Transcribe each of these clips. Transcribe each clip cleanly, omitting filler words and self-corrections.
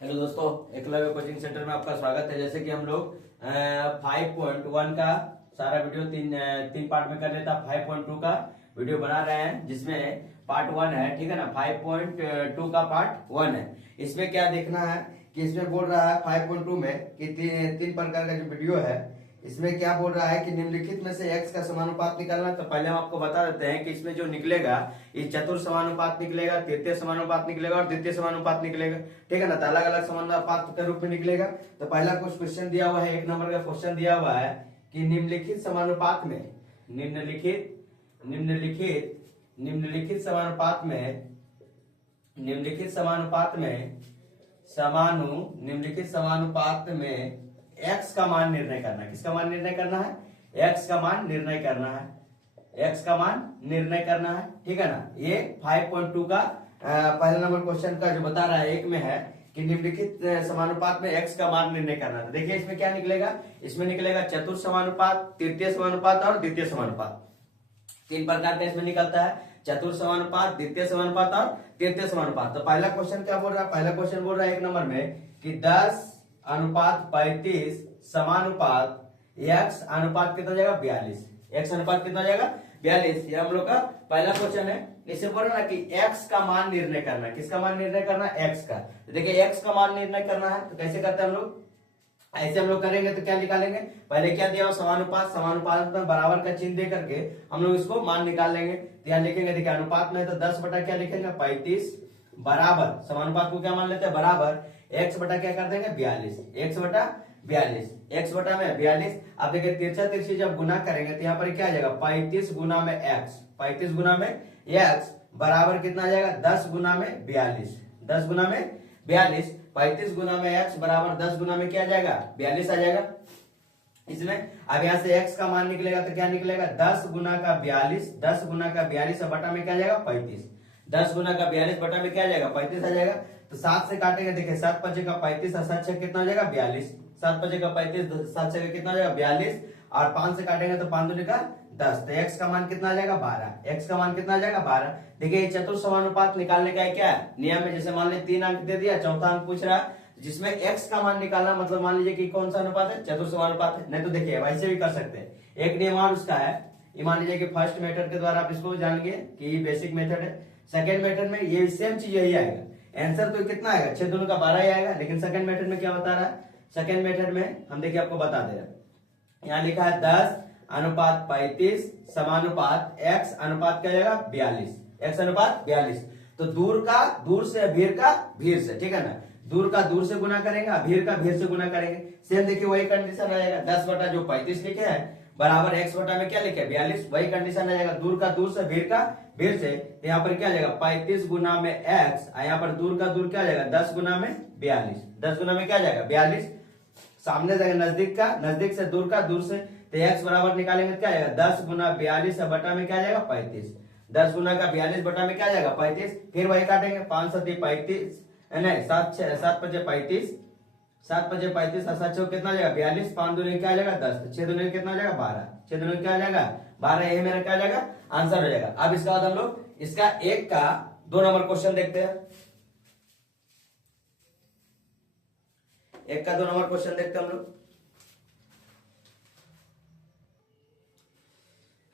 Hello दोस्तों, Eklavya coaching centre में आपका स्वागत है। जैसे कि हम लोग 5.1 का सारा वीडियो तीन पार्ट में कर लेता। 5.2 का वीडियो बना रहे हैं जिसमें पार्ट 1 है, ठीक है ना। 5.2 का पार्ट 1 है। इसमें क्या देखना है कि इसमें बोल रहा है 5.2 में कि तीन प्रकार का जो वीडियो है इसमें क्या बोल रहा है कि निम्नलिखित में से x का समानुपात निकालना। तो पहले हम आपको बता देते हैं कि इसमें जो निकलेगा ये चतुर समानुपात निकलेगा, तृतीय समानुपात निकलेगा और द्वितीय समानुपात निकलेगा, ठीक है ना। तो अलग अलग समानुपात के रूप में निकलेगा। तो पहला कुछ क्वेश्चन दिया हुआ है, 1 नंबर का क्वेश्चन दिया हुआ है कि निम्नलिखित समानुपात में निम्नलिखित समानुपात में x का मान निर्णय करना है। किसका मान निर्णय करना है? x का मान निर्णय करना है। x का मान निर्णय करना है, ठीक है ना। ये 5.2 का पहला नंबर क्वेश्चन का जो बता रहा है, एक में है कि निम्नलिखित समानुपात में x का मान निर्णय करना है। देखिए इसमें क्या निकलेगा, इसमें निकलेगा चतुर समानुपात, तृतीय समानुपात और द्वितीय समानुपात। तीन प्रकार का इसमें निकलता है, चतुर समानुपात, द्वितीय समानुपात और तृतीय समानुपात। तो पहला क्वेश्चन क्या बोल रहा है? पहला क्वेश्चन बोल रहा है 1 नंबर में कि 10:35 समानुपात x अनुपात कितना जाएगा? 42। x अनुपात कितना जाएगा? 42। ये हम लोग का पहला क्वेश्चन है। इससे बोल रहा है कि x का मान निर्णय करना है। किसका मान निर्णय करना है? x का। तो देखिए x का मान निर्णय करना है तो कैसे करते हैं हम लोग? ऐसे हम लोग करेंगे तो क्या निकालेंगे? पहले क्या दिया हो? समानुपात। समानुपात में बराबर का चिन्ह दे करके हम लोग इसको मान निकाल लेंगे। तो यहाँ लिखेंगे, देखिए अनुपात में है तो 10 बटा क्या लिखेंगे? 35 बराबर, समानुपात को क्या मान लेते हैं? बराबर x बटा क्या कर देंगे? 42। x बटा 42, x बटा में 42। अब देखिए तिरछा तिरछी जब गुना करेंगे तो यहाँ पर क्या आ जाएगा? 35 गुना में x, 35 गुना में x बराबर कितना आ जाएगा? 10 गुना में 42, 10 गुना में 42। 35 गुना में x बराबर 10 गुना में क्या आ जाएगा? 42 आ जाएगा। इसमें अब यहाँ से x का मान निकलेगा तो क्या निकलेगा? 10 गुना का 42, 10 गुना का 42 बटा में क्या आ जाएगा? 35। 10 गुना का 42 बटा में क्या आ जाएगा? 35 आ जाएगा। तो 7 से काटेंगे, देखिए 7 5 का 35 और 7 6 कितना हो जाएगा? 42। 7 5 का 35, 7 6 कितना हो जाएगा? 42 और 5 से काटेंगे तो 5 दूनी का 10। तो x का मान कितना आ जाएगा? 12। x का मान कितना आ जाएगा? 12। देखिए चतुर समानुपात निकालने का क्या है नियम है? जैसे मान लीजिए 3 अंक दे दिया, चौथा अंक पूछ रहा है जिसमें x का मान निकालना, मतलब मान लीजिए कि कौन सा अनुपात है? चतुर समानुपात है। नहीं तो देखिए वैसे भी कर सकते हैं। एक नियम और उसका है, ये मान लीजिए कि फर्स्ट मेथड के द्वारा आप इसको जान गए कि ये बेसिक मेथड है। सेकंड मेथड में ये सेम चीज यही आएगा। आंसर तो कितना आएगा? 6 दूनी का 12 ही आएगा। लेकिन सेकंड मेथड में क्या बता रहा है? सेकंड मेथड में हम देखिए आपको बता दे रहे हैं, यहाँ लिखा है 10:35 समानुपात x अनुपात क्या जाएगा? 42। x अनुपात 42। तो दूर से भीड़ का भीड़ से, ठीक है ना। दूर का दूर से गुना करेंगे, भीड़ का भीड़ से गुना करेंगे। सेम देखिए वही कंडीशन आएगा। 10 बटा जो 35 लिखे हैं बराबर x बटा में क्या लिखे? 42। वही कंडीशन आ जाएगा, दूर का दूर से भीड़ का भीड़ से। तो यहाँ पर क्या जाएगा? 35 गुना में x, यहाँ पर दूर का दूर क्या जाएगा? 10 गुना में 42। 10 गुना में क्या जाएगा? 42। सामने जाएगा नजदीक का, नजदीक से दूर का, दूर से। तो x बराबर निकालेंगे क्या जाएगा? 10 गुना 42 बटा में क्या जाएगा? 35। 10 गुना का 42 बटा में क्या जाएगा? 35। फिर वही काटेंगे, 5 7 35, नहीं 7 7 5 35, 7 5 35 और 7 6 कितना जाएगा? 42। 5 दूनी क्या जाएगा? 10। 6 दूनी कितना जाएगा? 12। 6 दूनी क्या जाएगा? 12। ये मेरा क्या जाएगा? आंसर हो जाएगा। अब इसके बाद हम लोग इसका 1 का 2 नंबर क्वेश्चन देखते हैं। 1 का 2 नंबर क्वेश्चन देखते हैं हम लोग।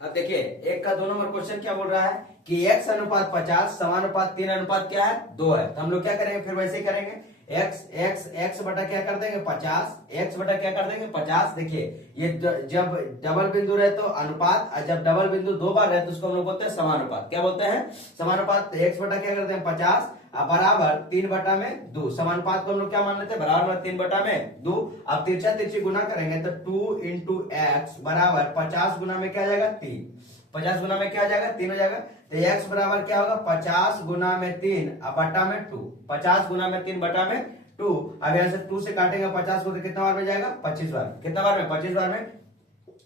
अब देखिए 1 का 2 नंबर क्वेश्चन क्या बोल रहा है कि x अनुपात 50 समानुपात 3 अनुपात क्या है? 2 है। तो हम लोग क्या करेंगे? फिर वैसे ही करेंगे। x बटा क्या कर देंगे? 50। x बटा क्या कर देंगे? 50। देखिए ये जब डबल बिंदु रहे तो अनुपात, और जब डबल बिंदु 2 बार रहे तो उसको हम लोग बोलते हैं समानुपात। क्या बोलते हैं? समानुपात। x बटा क्या करते हैं? 50 बराबर 3 बटा में 2। समानुपात को हम लोग क्या मान लेते हैं? बराबर 3 बटा में 2। अब तिरछा तिरछी गुना करेंगे तो 2 इंटू एक्स बराबर 50 गुना में क्या आ जाएगा? 3। 50 गुना में क्या आ जाएगा? 3 हो जाएगा। तो x बराबर क्या होगा? 50 गुना में 3 बटा में 2। 50 गुना में 3 बटा में 2। अब यहाँ से 2 से काटेंगे 50 को तो कितना बार में जाएगा? 25 बार। कितना बार में? 25 बार में।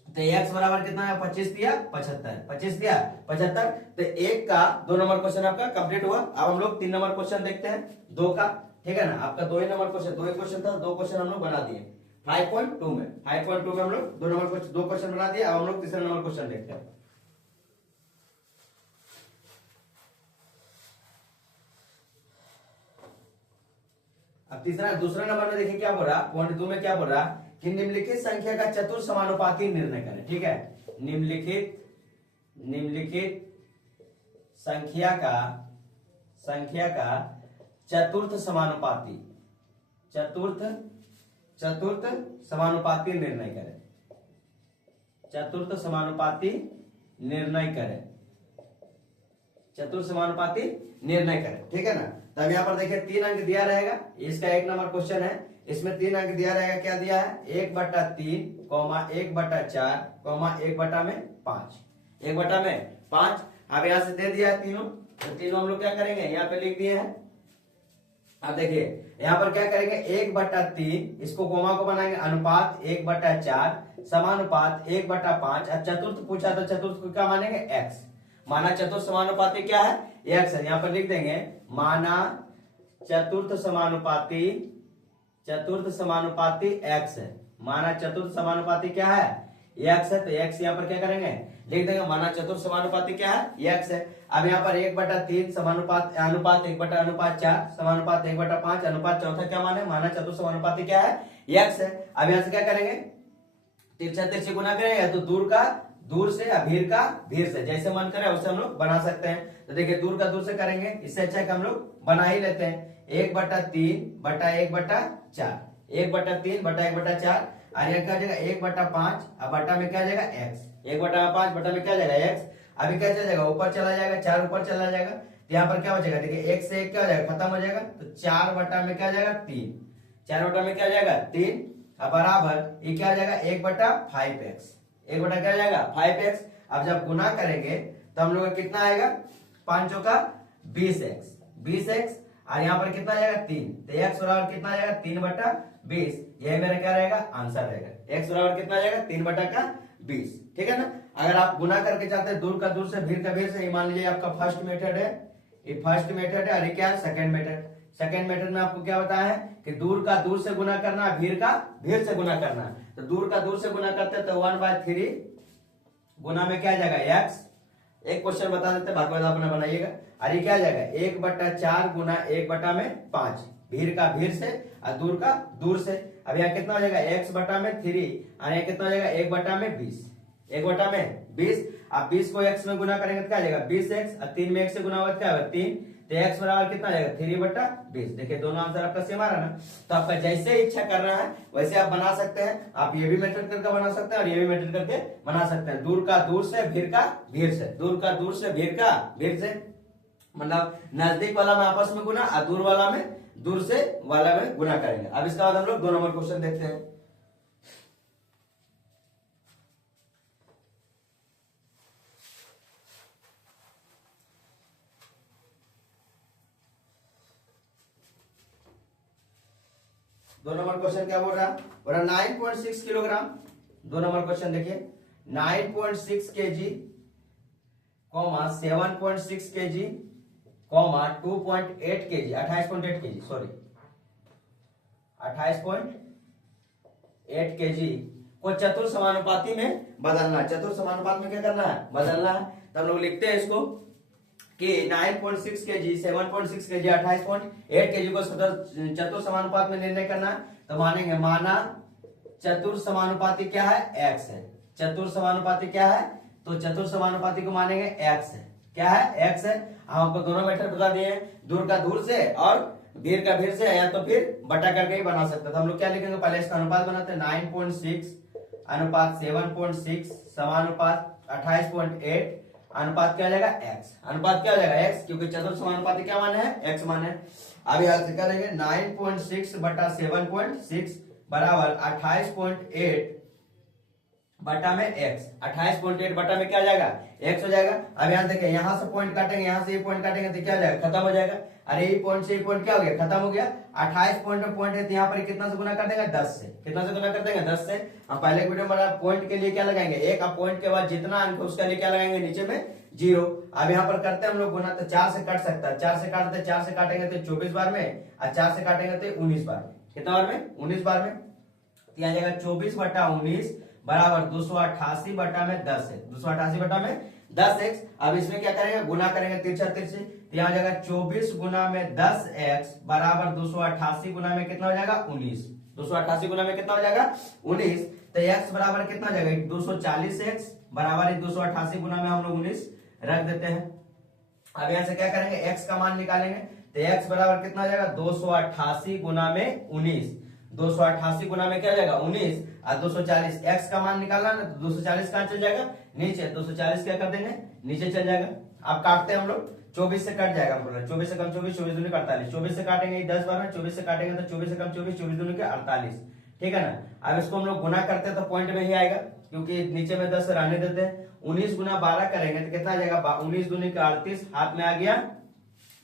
तो x बराबर कितना है? 25 दिया 75, 25 दिया 75। तो 1 का 2 नंबर क्वेश्चन आपका कंप्लीट हुआ। अब हम लोग 3 नंबर क्वेश्चन देखते हैं 2 का, ठीक है ना। आपका 2 ही नंबर क्वेश्चन, 2 ही क्वेश्चन था, 2 क्वेश्चन हम लोग बना दिए 5.2 में। 5.2 में हम लोग 2 नंबर 2 क्वेश्चन बना दिए। अब हम लोग तीसरा नंबर क्वेश्चन देखते हैं। अब दूसरा नंबर में देखिए क्या बोल रहा, पॉइंट 2 में क्या बोल रहा कि निम्नलिखित संख्या का चतुर्थ समानुपाती निर्णय करें। ठीक है, निम्नलिखित संख्या का चतुर्थ समानुपाती निर्णय करें। चतुर्थ समानुपाती निर्णय करें। ठीक है ना। तब यहाँ पर देखिए 3 अंक दिया रहेगा, इसका 1 नंबर क्वेश्चन है, इसमें 3 अंक दिया रहेगा। क्या दिया है? 1/3, 1/4, 1/5। 1/5 अब यहाँ से दे दिया है तीनों, तो तीनों हम लोग क्या करेंगे, यहाँ पे लिख दिए हैं। अब देखिए यहाँ पर क्या करेंगे, 1/3 इसको कोमा को बनाएंगे, अनुपात 1/4 समानुपात 1/5। अब चतुर्थ पूछा तो चतुर्थ को क्या मानेंगे, x। माना चतुर्थ समानुपाती क्या है, x है। यहाँ पर लिख देंगे माना चतुर्थ समानुपाती x है। माना चतुर्थ समानुपाती क्या है, x है। तो x यहाँ पर क्या करेंगे, लिख देंगे माना चतुर्थ समानुपाती क्या है, x है। अब यहाँ पर 1/3 समानुपात अनुपात 1/4 समानुपात 1/5 अनुपात चौथा क्या माने, माना चतुर्थ समानुपाती क्या है, x है। अब यहाँ से क्या करेंगे, तिरछा तिरछी गुना करेंगे, तो दूर से या भीड़ का भीड़ से, जैसे मन करे वैसे हम लोग बना सकते हैं। तो देखिए दूर का दूर से करेंगे, इससे अच्छा कि हम लोग बना ही लेते हैं। 1/3 बटा 1/4, 1/3 बटा 1/4, और यह क्या हो जाएगा 1/5, अब बटा में क्या आ जाएगा x, 1/5 बटा में क्या जाएगा x। अभी क्या चला जाएगा, ऊपर चला जाएगा, 4 ऊपर चला जाएगा, तो यहाँ पर क्या हो जाएगा, देखिए 1 से 1 क्या हो जाएगा, खत्म हो जाएगा। तो 4 बटा में क्या आ जाएगा 3, 4 बटा में क्या आ जाएगा 3, अब बराबर ये क्या आ जाएगा 1/5x, 1 बटा क्या आ जाएगा 5x। अब जब गुना करेंगे तो हम लोग का कितना आएगा, 5 का 20x, और यहाँ पर कितना आएगा 3, तो x बराबर कितना आएगा 3/20। यह मेरा क्या रहेगा, आंसर रहेगा। x बराबर कितना आ जाएगा 3/20। ठीक है ना। अगर आप गुना करके चाहते हैं दूर का दूर से भीड़ का भीड़ से, मान लीजिए आपका फर्स्ट मेथड है, ये फर्स्ट मेथड है, और ये क्या है सेकंड मेथड। सेकंड मेथड में आपको क्या बताया है कि दूर का दूर से गुना करना है, भीड़ का भीड़ से गुना करना है। तो दूर का दूर से गुना करते हैं तो 1/3 गुना में क्या आ जाएगा x। एक क्वेश्चन बता देते हैं, बाकी अपना बनाइएगा। और ये क्या आ जाएगा 1/4 गुना 1/5, भीड़ का भीड़ से और दूर का दूर से। अब यहाँ कितना हो जाएगा x/3, और यहाँ कितना हो जाएगा 1/20, 1/20। अब 20 को x में गुना करेंगे तो क्या आ जाएगा 20x, और 3 में x से गुना होगा क्या होगा 3, तो x बराबर कितना आ जाएगा 3/20। देखिए दोनों आंसर आपका सेम आ रहा है ना। तो आपका जैसे इच्छा कर रहा है वैसे आप बना सकते हैं। आप ये भी मेथड करके बना सकते हैं और ये भी मेथड करके बना सकते हैं। दूर का दूर से, भीड़ का भीड़ से, दूर का दूर से, भीड़ का भीड़ से, मतलब नजदीक वाला में आपस में गुना, और दूर वाला में दूर से वाला में गुना करेंगे। अब इसके बाद हम लोग 2 नंबर क्वेश्चन देखते हैं। दो नंबर क्वेश्चन क्या बोल रहा है, 9.6 किलोग्राम। 2 नंबर क्वेश्चन देखिए 9.6 kg, 7.6 kg, 2.8 kg, 28.8 kg, sorry 28.8 kg को चतुर्थ समानुपाती में बदलना। चतुर्थ समानुपात में क्या करना है, बदलना है। तब लोग लिखते हैं इसको कि 9.6 kg, 7.6 kg, 28.8 kg को चतुर्थ समानुपात में निर्णय करना। तो मानेंगे माना चतुर्थ समानुपाती क्या है, x है। चतुर्थ समानुपाती क्या है, तो चतुर्थ समानुपाती को मानेंगे x है। क्या है, x है। हम आपको दोनों मेथड बता दिए हैं, दूर का दूर से और भीड़ का भीड़ से, या तो फिर बटा करके ही बना सकते हैं। तो हम लोग क्या लिखेंगे, पहले इसका अनुपात बनाते हैं, 9.6 अनुपात 7.6 समानुपात 28.8 अनुपात क्या हो जाएगा x। अनुपात क्या हो जाएगा x, क्योंकि चतुर्थ समानुपाती क्या माने है, x माने। अब यहाँ से करेंगे 9.6 बटा 7.6 बराबर 28.8 बटा में x। 28.8 बटा में क्या हो जाएगा x हो जाएगा। अब यहाँ देखिए, यहाँ से पॉइंट काटेंगे, यहाँ से ये पॉइंट काटेंगे तो क्या हो जाएगा, खत्म हो जाएगा। अरे ये पॉइंट से ये पॉइंट क्या हो गया, खत्म हो गया। 28 पॉइंट में पॉइंट है तो यहाँ पर कितना से गुना कर देंगे, 10 से। कितना से गुना कर देंगे, 10 से। हम पहले वीडियो में पॉइंट के लिए क्या लगाएंगे 1, अब पॉइंट के बाद जितना अंक उसके लिए क्या लगाएंगे, नीचे में 0। अब यहाँ पर करते हैं हम लोग गुना, तो 4 से कट सकता है, 4 से काटते, 4 से काटेंगे तो 24 बार में, और 4 से काटेंगे तो 19 बार में। कितना बार में, 19 बार में। यहाँ जाएगा 24 बटा 19 बराबर 288 बटा में 10 है, 288 बटा में 10x। अब इसमें क्या करेंगे, गुना करेंगे, तिरछा तिरछी तो यहाँ हो जाएगा 24 गुना में 10x बराबर 288 गुना में कितना हो जाएगा 19। 288 गुना में कितना हो जाएगा 19। तो x बराबर कितना हो जाएगा 240x बराबर 288 गुना में हम लोग 19 रख देते हैं। अब यहाँ से क्या करेंगे x का मान निकालेंगे, तो x बराबर कितना हो जाएगा 288 गुना में 19। 288 गुना में क्या हो जाएगा 19 और 240 x का मान निकालना ना, तो 240 कहाँ चल जाएगा नीचे, 240 क्या कर देंगे नीचे चल जाएगा। अब काटते हैं हम लोग, 24 से कट जाएगा, 24 से कम 24, 24 दूनी 48, 24 से काटेंगे 10 बार में, 24 से काटेंगे तो 24 से कम 24, 24 दूनी के 48, ठीक है ना। अब इसको हम लोग गुना करते हैं तो पॉइंट में ही आएगा, क्योंकि नीचे में 10 रहने देते हैं। 19 गुना 12 करेंगे तो कितना आ जाएगा 19 दूनी का 38, हाथ में आ गया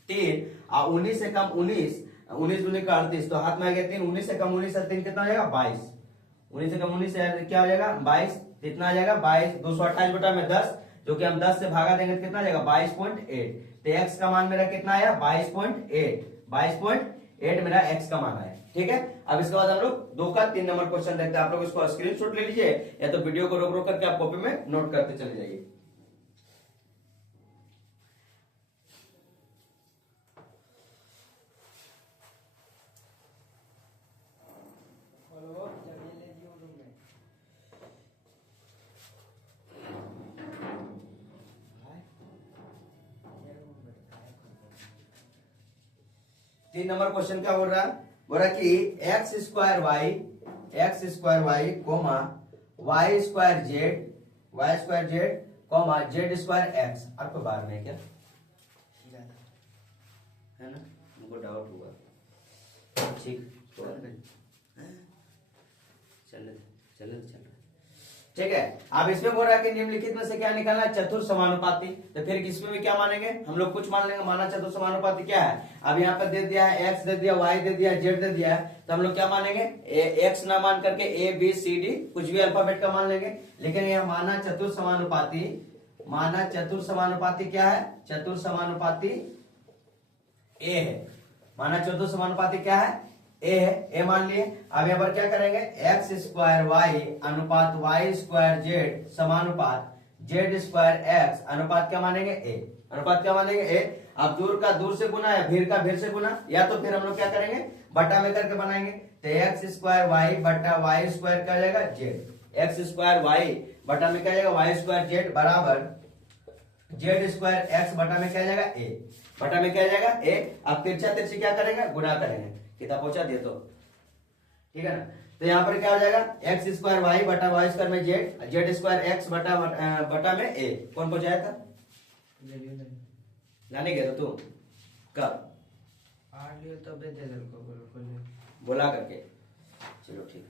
3 और 19 से कम 19, 19 दूनी का 38 तो हाथ में आ गया 3, 19 से कम 19 और 3 कितना आ जाएगा 22, 19 से कम 19 से क्या हो जाएगा 22, इतना आ जाएगा 22। 228 बटा में 10, जो कि हम 10 से भागा देंगे तो कितना आ जाएगा 22.8। तो x का मान मेरा कितना आया 22.8, 22.8 मेरा x का मान आया, ठीक है। अब इसके बाद हम लोग 2 का 3 नंबर क्वेश्चन देखते हैं। आप लोग इसको स्क्रीनशॉट ले लीजिए या तो वीडियो को रोक रोक करके आप कॉपी में नोट करते चले जाइए। तीन नंबर क्वेश्चन क्या बोल रहा कि X square Y comma Y square Z comma Z square X. आपको बाहर में क्या है ना, मुझको डाउट हुआ, ठीक चल ठीक है। अब इसमें बोल रहा है कि निम्नलिखित में से क्या निकालना है चतुर समानुपाती। तो फिर इसमें भी क्या मानेंगे हम लोग, कुछ मान लेंगे। माना चतुर समानुपाती क्या है, अब यहाँ पर दे दिया है एक्स दे दिया, वाई दे दिया, जेड दे दिया है, तो हम लोग क्या मानेंगे एक्स ना मान करके ए बी सी डी कुछ भी अल्फाबेट का मान लेंगे। लेकिन यह माना चतुर समानुपाती क्या है, चतुर समानुपाती ए है। माना चतुर समानुपाती क्या है ए है, ए मान लिए। अब यहाँ पर क्या करेंगे एक्स स्क्वायर वाई अनुपात वाई स्क्वायर जेड समानुपात जेड स्क्वायर एक्स अनुपात क्या मानेंगे ए, अनुपात क्या मानेंगे ए। अब दूर का दूर से गुना या भीड़ का भीड़ से गुना, या तो फिर हम लोग क्या करेंगे बटा में करके बनाएंगे। तो एक्स स्क्वायर वाई बटा वाई स्क्वायर क्या हो जाएगा जेड, एक्स स्क्वायर वाई बटा में क्या हो जाएगा वाई स्क्वायर जेड बराबर जेड स्क्वायर एक्स बटा में क्या हो जाएगा ए, बटा में क्या हो जाएगा ए। अब तिरछा तिरछी क्या करेंगे गुना करेंगे, कितना पहुंचा दिया तो ठीक है ना। तो यहाँ पर क्या हो जाएगा एक्स स्क्वायर वाई बटा वाई स्क्वायर में जेड, जेड स्क्वायर एक्स बटा में ए। कौन पहुंचाया था लाने गया तू कब बोला करके, चलो ठीक।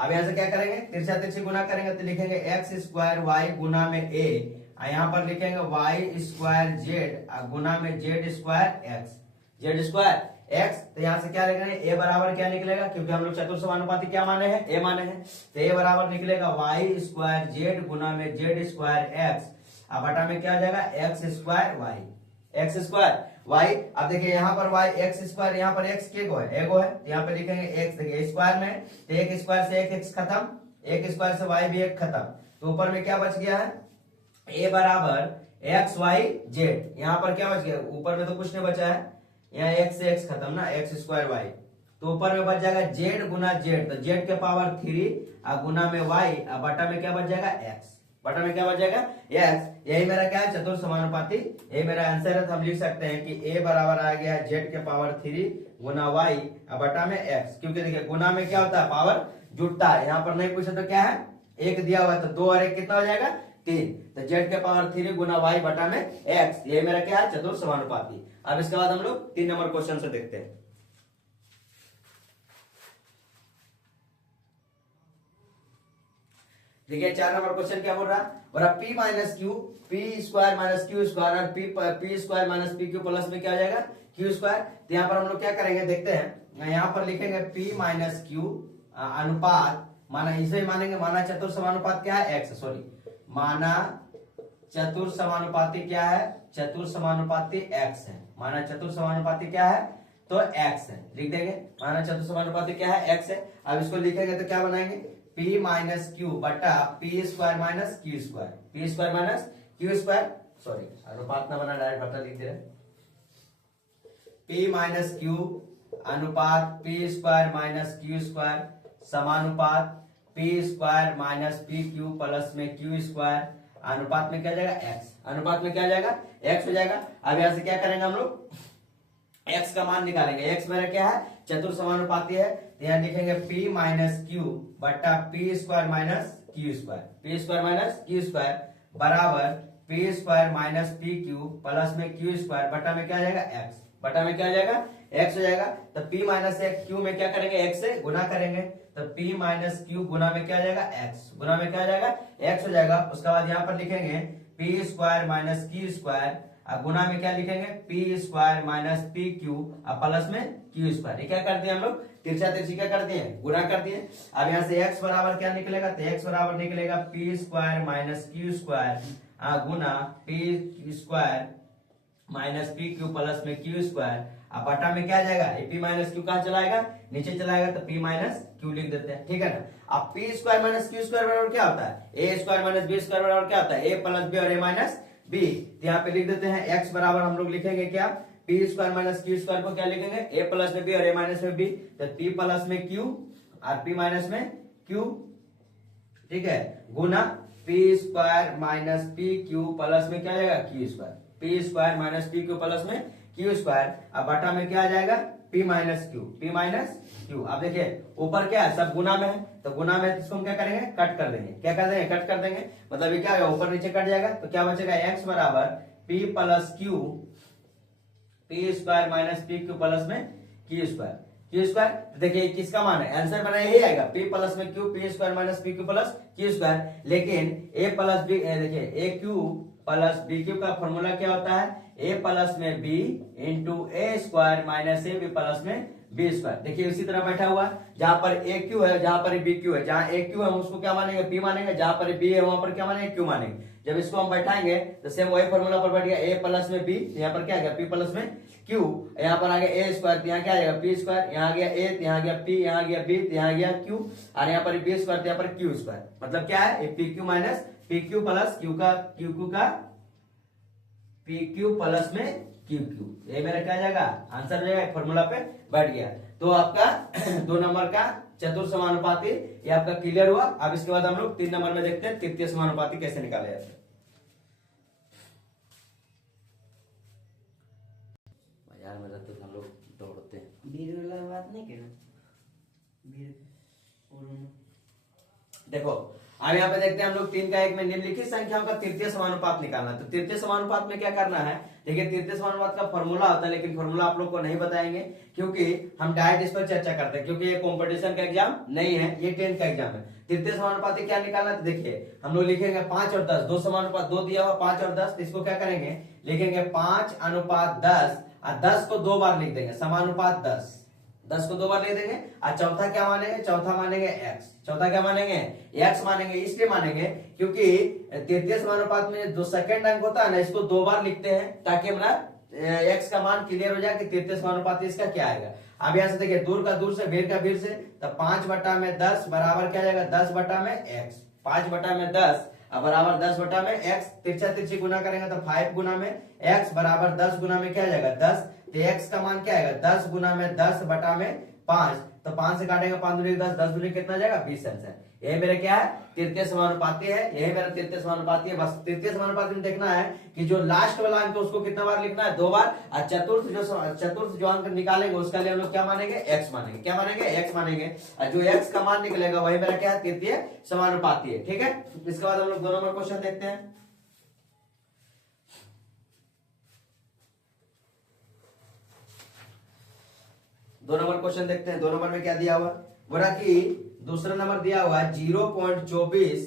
अब यहाँ से क्या करेंगे तिरछा तिरछी गुना करेंगे तो लिखेंगे एक्स स्क्वायर वाई गुना में ए, यहाँ पर लिखेंगे वाई स्क्वायर जेड गुना में Z square x, Z square x. तो यहाँ से क्या लिखेंगे ए बराबर क्या निकलेगा, क्योंकि हम लोग चतुर समानुपाती क्या माने हैं ए माने हैं, तो ए बराबर निकलेगा वाई स्क्वायर जेड गुना में जेड स्क्वायर एक्स अब बटा में क्या हो जाएगा x square Y, X square Y. अब देखिए यहाँ पर वाई एक्स स्क्वायर, यहाँ पर एक्स के को है एगो है, तो यहाँ पे लिखेंगे एक्स, देखिए स्क्वायर में तो एक स्क्वायर से एक एक्स खत्म, एक स्क्वायर से वाई भी एक खत्म, तो ऊपर में क्या बच गया है ए बराबर एक्स वाई जेड। यहाँ पर क्या बच गया ऊपर में तो कुछ नहीं बचा है, यहाँ एक्स से एक्स खत्म ना, एक्स स्क्वायर वाई, तो ऊपर में बच जाएगा जेड गुना जेड, तो जेड के पावर 3 गुना में वाई बटा में क्या बच जाएगा एक्स, बटा में क्या बच जाएगा एक्स। यही मेरा क्या है चतुर समानुपाती, यही मेरा आंसर है। तो हम लिख सकते हैं कि ए बराबर आ गया जेड के पावर 3 गुना वाई बटा में एक्स, क्योंकि देखिए गुना में क्या होता है पावर जुटता है, यहाँ पर नहीं पूछे तो क्या है एक दिया हुआ है, तो 2 और 1 कितना हो जाएगा 3, तो जेड के पावर 3 गुना वाई बटा में एक्स, ये मेरा क्या है चतुर समानुपाती। अब इसके बाद हम लोग 3 नंबर क्वेश्चन से देखते हैं। देखिए 4 नंबर क्वेश्चन क्या बोल रहा p minus q, P square minus q square और p square minus P Q plus में क्या हो जाएगा क्यू स्क्वायर। तो यहाँ पर हम लोग क्या करेंगे देखते हैं, यहाँ पर लिखेंगे p माइनस क्यू अनुपात, माना इसे मानेंगे माना चतुर समानुपात क्या है एक्स, सॉरी माना चतुर समानुपाती क्या है, चतुर समानुपाती एक्स है, माना चतुर समानुपाती क्या है तो एक्स है, लिख देंगे माना चतुर समानुपाती क्या है एक्स है। अब इसको लिखेंगे तो क्या बनाएंगे p माइनस क्यू बटा p square minus q square, p square minus q square, sorry अनुपात ना बना डायरेक्ट बटा लिख दे रहे P माइनस क्यू अनुपात P square minus q square समानुपात P square minus P Q plus में क्यू स्क्वायर अनुपात में क्या जाएगा x, अनुपात में क्या जाएगा x हो जाएगा। अब यहां से क्या करेंगे हम लोग x का मान निकालेंगे। x मेरा क्या है चतुर समानुपाती है, तो यहाँ लिखेंगे p माइनस क्यू बट्टा p square minus q square, p square minus q square बराबर p square minus P Q plus में क्यू स्क्वायर बटा में क्या आ जाएगा x, बटा में क्या आ जाएगा x हो जाएगा। तो p माइनस क्यू में क्या करेंगे x से गुना करेंगे, तो p माइनस क्यू गुना में क्या आ जाएगा x, गुना में क्या आ जाएगा x हो जाएगा। उसके बाद यहाँ पर लिखेंगे p square minus q square गुना में क्या लिखेंगे p square minus P Q plus में क्यू स्क्वायर। ये क्या करते हैं हम लोग तिरछा तिरछी क्या करते हैं गुना करते हैं। अब यहाँ से x बराबर क्या निकलेगा, तो x बराबर निकलेगा p square minus q square गुना p square minus P Q plus में क्यू स्क्वायर। अब बटा में क्या आ जाएगा ए पी माइनस क्यू कहाँ चलाएगा नीचे चलाएगा, तो पी माइनस क्यू लिख देते हैं, ठीक है ना। अब P square minus q square बराबर क्या होता है ए स्क्वायर माइनस बी स्क्वायर बराबर क्या होता है ए प्लस बी और ए माइनस बी। यहाँ पे लिख देते हैं x बराबर हम लोग लिखेंगे क्या p square minus q square को क्या लिखेंगे ए प्लस में बी और ए माइनस में बी, तो पी प्लस में क्यू और पी माइनस में क्यू, ठीक है, गुना p square minus P Q plus में क्या जाएगा q square, p square minus P Q plus में क्यू स्क्वायर। अब बटा में क्या आ जाएगा p minus q, p minus q. अब देखिए ऊपर क्या है सब गुना में है, तो गुना में इसको हम क्या करेंगे कट कर देंगे, क्या कर देंगे कट कर देंगे, मतलब ये क्या होगा ऊपर नीचे कट जाएगा, तो क्या बचेगा x बराबर p plus Q P square minus P Q plus में क्यू स्क्वायर, क्यू स्क्वायर। तो देखिए किसका मान है आंसर बना यही आएगा p प्लस में Q P square minus P Q plus Q square. लेकिन a प्लस बी देखिए A Q plus B Q का फॉर्मूला क्या होता है a प्लस में b into A square minus A B plus में बी स्क्वायर। देखिए इसी तरह बैठा हुआ जहां पर ए क्यू है जहां पर बी क्यू है, जहां ए क्यू है हम उसको क्या मानेंगे पी मानेंगे, जहां पर बी है वहां पर क्या मानेंगे क्यू मानेंगे। जब इसको हम बैठाएंगे तो सेम वही फॉर्मूला पर बैठ गया ए प्लस में बी, यहाँ पर क्या आ गया पी प्लस में क्यू, यहाँ पर आ गया ए स्क्वायर, यहाँ क्या आ जाएगा पी स्क्वायर, यहाँ आ गया ए, यहाँ गया पी, यहाँ गया बी, यहाँ गया क्यू, और यहाँ पर बी स्क्वायर यहाँ पर क्यू स्क्वायर। मतलब क्या है P Q minus P Q plus Q का पी क्यू प्लस में क्यू क्यू, ये मेरा क्या जाएगा आंसर हो जाएगा फॉर्मूला पे बैठ गया। तो आपका 2 नंबर का चतुर समानुपाती ये आपका क्लियर हुआ। अब इसके बाद हम लोग 3 नंबर में देखते हैं तृतीय समानुपाती कैसे निकाले जाते हैं। यार मेरा तो हम लोग दौड़ते हैं वीर वाला बात नहीं कहना वीर देखो अब यहाँ पे देखते हैं हम लोग 3 का 1 में निम्नलिखित संख्याओं का तृतीय समानुपात निकालना। तो तृतीय समानुपात में क्या करना है, देखिए तृतीय समानुपात का फॉर्मूला होता है, लेकिन फॉर्मूला आप लोग को नहीं बताएंगे क्योंकि हम डायरेक्ट इस पर चर्चा करते हैं, क्योंकि ये कंपटीशन का एग्जाम नहीं है, ये 10th का एग्जाम है। तृतीय समानुपाती क्या निकालना, तो देखिए हम लोग लिखेंगे 5 और 10, 2 समानुपात 2 दिया हुआ 5 और 10, इसको क्या करेंगे लिखेंगे 5 अनुपात 10 और 10 को 2 बार लिख देंगे समानुपात 10 को 2 बार लिख देंगे। और चौथा क्या मानेंगे, चौथा मानेंगे x, चौथा क्या मानेंगे x मानेंगे, इसलिए मानेंगे क्योंकि तृतीय समानुपात में जो सेकंड अंक होता है ना इसको 2 बार लिखते हैं ताकि हमारा x का मान क्लियर हो जाए कि तृतीय समानुपाती इसका क्या आएगा। अब यहां से देखिए दूर का दूर से भीड़ का भीड़ से, तो 5 बटा में 10 बराबर क्या जाएगा 10 बटा में x, 5 बटा में 10 बराबर 10 बटा में x, तिरछा तिरछी गुना करेंगे तो 5 गुना में x बराबर 10 गुना में क्या जाएगा 10, तो x का मान क्या आएगा 10 गुना में 10 बटा में 5, तो 5 से काटेंगे 5 दूनी 10, 10 दूनी कितना जाएगा 20 आंसर। यही मेरा क्या है तृतीय समानुपाती है, यही मेरा तृतीय समानुपाती है। बस तृतीय समानुपाती में देखना है कि जो लास्ट वाला अंक है उसको कितना बार लिखना है 2 बार, और चतुर्थ जो अंक निकालेंगे उसका लिए हम लोग क्या मानेंगे x मानेंगे, क्या मानेंगे x मानेंगे, और जो x का मान निकलेगा वही मेरा क्या है तृतीय समानुपाती है, ठीक है। इसके बाद हम लोग 2 नंबर क्वेश्चन देखते हैं। दो नंबर क्वेश्चन देखते हैं। 2 नंबर में क्या दिया हुआ, बोला कि दूसरा नंबर दिया हुआ 0.24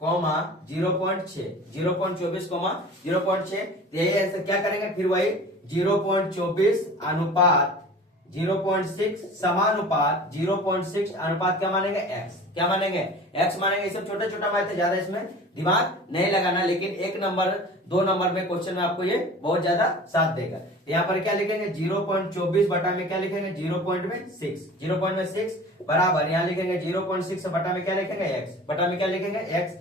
कॉमा 0.6, 0.24 कॉमा 0.6, यही आंसर क्या करेंगे फिर वही 0.24 अनुपात 0.6 समानुपात 0.6 अनुपात क्या मानेंगे x, क्या मानेंगे x मानेंगे। ये सब छोटा छोटा मैथ है, ज्यादा इसमें दिमाग नहीं लगाना, लेकिन 1 नंबर 2 नंबर में क्वेश्चन में आपको ये बहुत ज्यादा साथ देगा। यहाँ पर क्या लिखेंगे 0.24 बटा में क्या लिखेंगे 0.6 बराबर यहाँ लिखेंगे 0.6 बटा में क्या लिखेंगे x, बटा में क्या लिखेंगे x।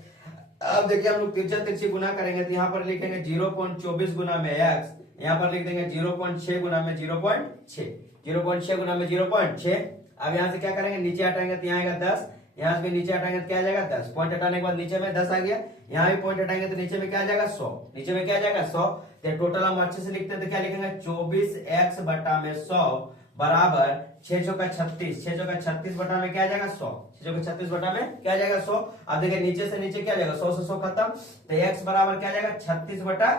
अब देखिए हम लोग तिरछा तिरछी गुना करेंगे तो यहाँ पर लिखेंगे 0.24 गुना में x, यहाँ पर लिख देंगे 0.6 गुना में 0.6, 0.6 गुना में 0.6। अब यहाँ से क्या करेंगे, नीचे हटाएंगे तो यहाँ आएगा 10, यहाँ से भी नीचे हटाएंगे तो क्या आ जाएगा 10, पॉइंट हटाने के बाद नीचे में 10 आ गया, यहाँ भी पॉइंट हटाएंगे तो नीचे में क्या आ जाएगा 100, नीचे में क्या आ जाएगा 100। तो टोटल हम अच्छे से लिखते हैं तो क्या लिखेंगे 24x बटा में 100 बराबर 6 चौका 36, 6 चौका 36 बटा में क्या आ जाएगा 100, 6 चौका 36 बटा में क्या आ जाएगा 100। अब देखिए नीचे से नीचे क्या आ जाएगा 100 से 100 खत्म, तो x बराबर क्या आ जाएगा 36 बटा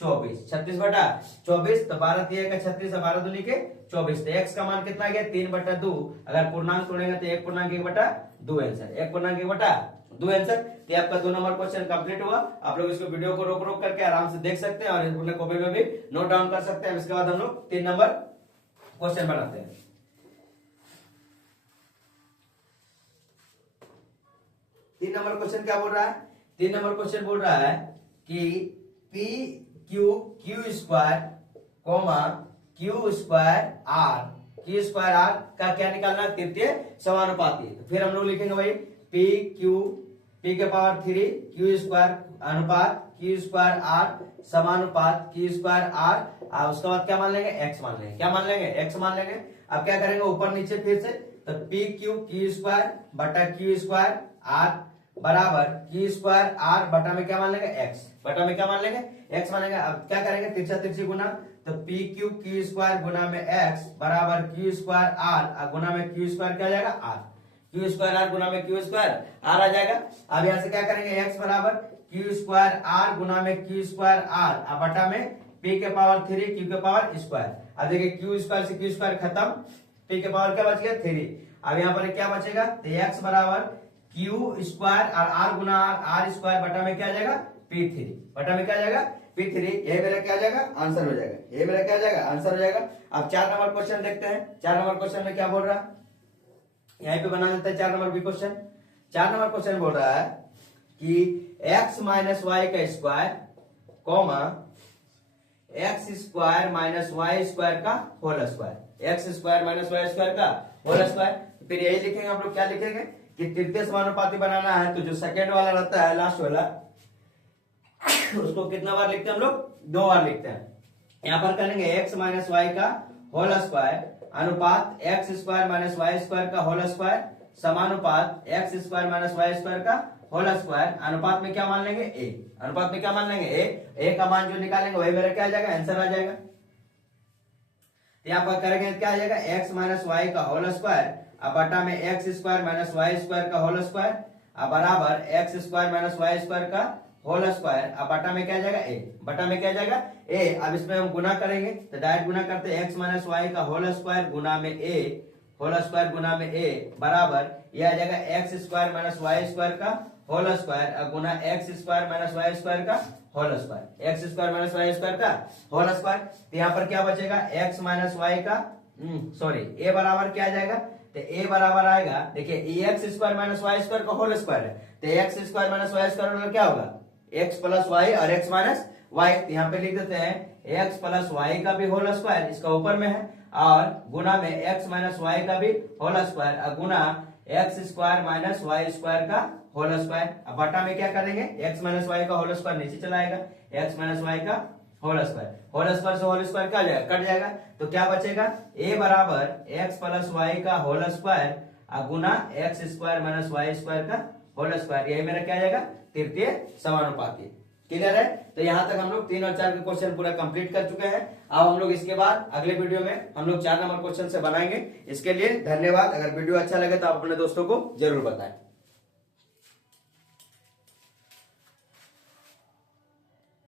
24, 36 बटा 24, तो 12 3 का 36, 12 दूनी के 24, तो x का मान कितना आ गया 3 बटा 2, अगर पूर्णांक तोड़ेंगे तो 1.1 बटा 2 आंसर, 1.1 बटा 2 आंसर। तो आपका 2 नंबर क्वेश्चन कंप्लीट हुआ। आप लोग इसको वीडियो को रोक रोक करके आराम से देख सकते हैं और अपने कॉपी में भी नोट डाउन कर सकते हैं। इसके बाद हम लोग 3 नंबर क्वेश्चन बनाते हैं। तीन नंबर क्वेश्चन क्या बोल रहा है, 3 नंबर क्वेश्चन बोल रहा है कि P Q Q square comma Q square R, Q square R का क्या निकालना है, तृतीय समानुपाती। तो फिर हम लोग लिखेंगे भाई पी क्यू, पी के पावर 3 क्यू स्क्वायर अनुपात क्यू स्क्वायर आर समानुपात क्यू स्क्वायर आर, उसके बाद क्या मान लेंगे एक्स मान लेंगे, क्या मान लेंगे एक्स मान लेंगे। अब क्या करेंगे ऊपर नीचे फिर से, तो पी क्यू क्यू स्क्वायर बटा क्यू स्क्वायर आर बराबर क्यू स्क्वायर आर बटा में क्या मान लेंगे एक्स, बटा में क्या मान लेंगे एक्स मानेंगे। अब क्या करेंगे तिरछा तिरछी गुना, तो पी क्यू क्यू स्क्वायर गुना में एक्स बराबर क्यू स्क्वायर आर गुना में क्यू स्क्वायर क्या आ जाएगा आर, क्यू स्क्वायर आर गुना में क्यू स्क्वायर आर आ जाएगा। अब यहाँ से क्या करेंगे एक्स बराबर क्यू स्क्वायर आर गुना में क्यू स्क्वायर आर बटा में पी के पावर 3 क्यू के पावर स्क्वायर। अब देखिए क्यू स्क्वायर से क्यू स्क्वायर खत्म, पी के पावर क्या बच गया 3। अब यहाँ पर क्या बचेगा, तो एक्स बराबर क्यू स्क्वायर और आर गुना आर स्क्वायर बटा में क्या आ जाएगा P3, बटा में क्या आ जाएगा P3। ये मेरा क्या आ जाएगा आंसर हो जाएगा, ये मेरा क्या आ जाएगा आंसर हो जाएगा। अब 4 नंबर क्वेश्चन देखते हैं। 4 नंबर क्वेश्चन में क्या बोल रहा है, यहीं पे बना देते हैं 4 नंबर भी क्वेश्चन। 4 नंबर क्वेश्चन बोल रहा है कि x माइनस वाई का square comma x square minus Y square का whole square, x square minus Y square का होल स्क्वायर। फिर यही लिखेंगे हम लोग, क्या लिखेंगे कि तृतीय समानुपाती बनाना है, तो जो सेकेंड वाला रहता है लास्ट वाला उसको कितना बार लिखते हैं हम लोग, 2 बार लिखते हैं। यहाँ पर करेंगे एक्स माइनस वाई का होल स्क्वायर अनुपात x square minus Y square का होल स्क्वायर समानुपात x square minus Y square का होल स्क्वायर। अनुपात में क्या मान लेंगे ए, अनुपात में क्या मान लेंगे ए का मान जो निकालेंगे वही मेरा क्या आ जाएगा आंसर आ जाएगा। यहाँ पर करेंगे क्या आ जाएगा एक्स माइनस वाई का होल स्क्वायर अब बटा में X square minus Y square का होल स्क्वायर अब बराबर X square minus Y square का होल स्क्वायर। अब बटा में क्या आ जाएगा ए, बटा में क्या आ जाएगा ए। अब इसमें हम गुना करेंगे तो डायरेक्ट गुना करते हैं एक्स माइनस वाई का होल स्क्वायर गुना में ए, होल स्क्वायर गुना में ए बराबर ये आ जाएगा x square minus Y square का होल स्क्वायर गुना x square minus Y square का whole square, x square minus Y square का होल स्क्वायर। तो यहाँ पर क्या बचेगा एक्स माइनस वाई का सॉरी ए बराबर क्या आ जाएगा, तो ए बराबर आएगा देखिए x square minus Y square का होल स्क्वायर है, तो x square minus Y square क्या होगा एक्स प्लस वाई और एक्स माइनस वाई। यहाँ पे लिख देते हैं एक्स प्लस वाई का भी होल स्क्वायर इसका ऊपर में है और गुना में एक्स माइनस वाई का भी होल स्क्वायर और गुना x square minus Y square का होल स्क्वायर। अब बटा में क्या करेंगे एक्स माइनस वाई का होल स्क्वायर नीचे चला आएगा, एक्स माइनस वाई का होल स्क्वायर, होल स्क्वायर से होल स्क्वायर क्या हो जाएगा कट जाएगा। तो क्या बचेगा ए बराबर एक्स प्लस वाई का होल स्क्वायर गुना x square minus Y square का होल स्क्वायर। यही मेरा क्या आ जाएगा तृतीय समानुपाती। क्लियर है। तो यहाँ तक हम लोग 3 और 4 के क्वेश्चन पूरा कंप्लीट कर चुके हैं। अब हम लोग इसके बाद अगले वीडियो में हम लोग 4 नंबर क्वेश्चन से बनाएंगे। इसके लिए धन्यवाद। अगर वीडियो अच्छा लगे तो आप अपने दोस्तों को जरूर बताएं।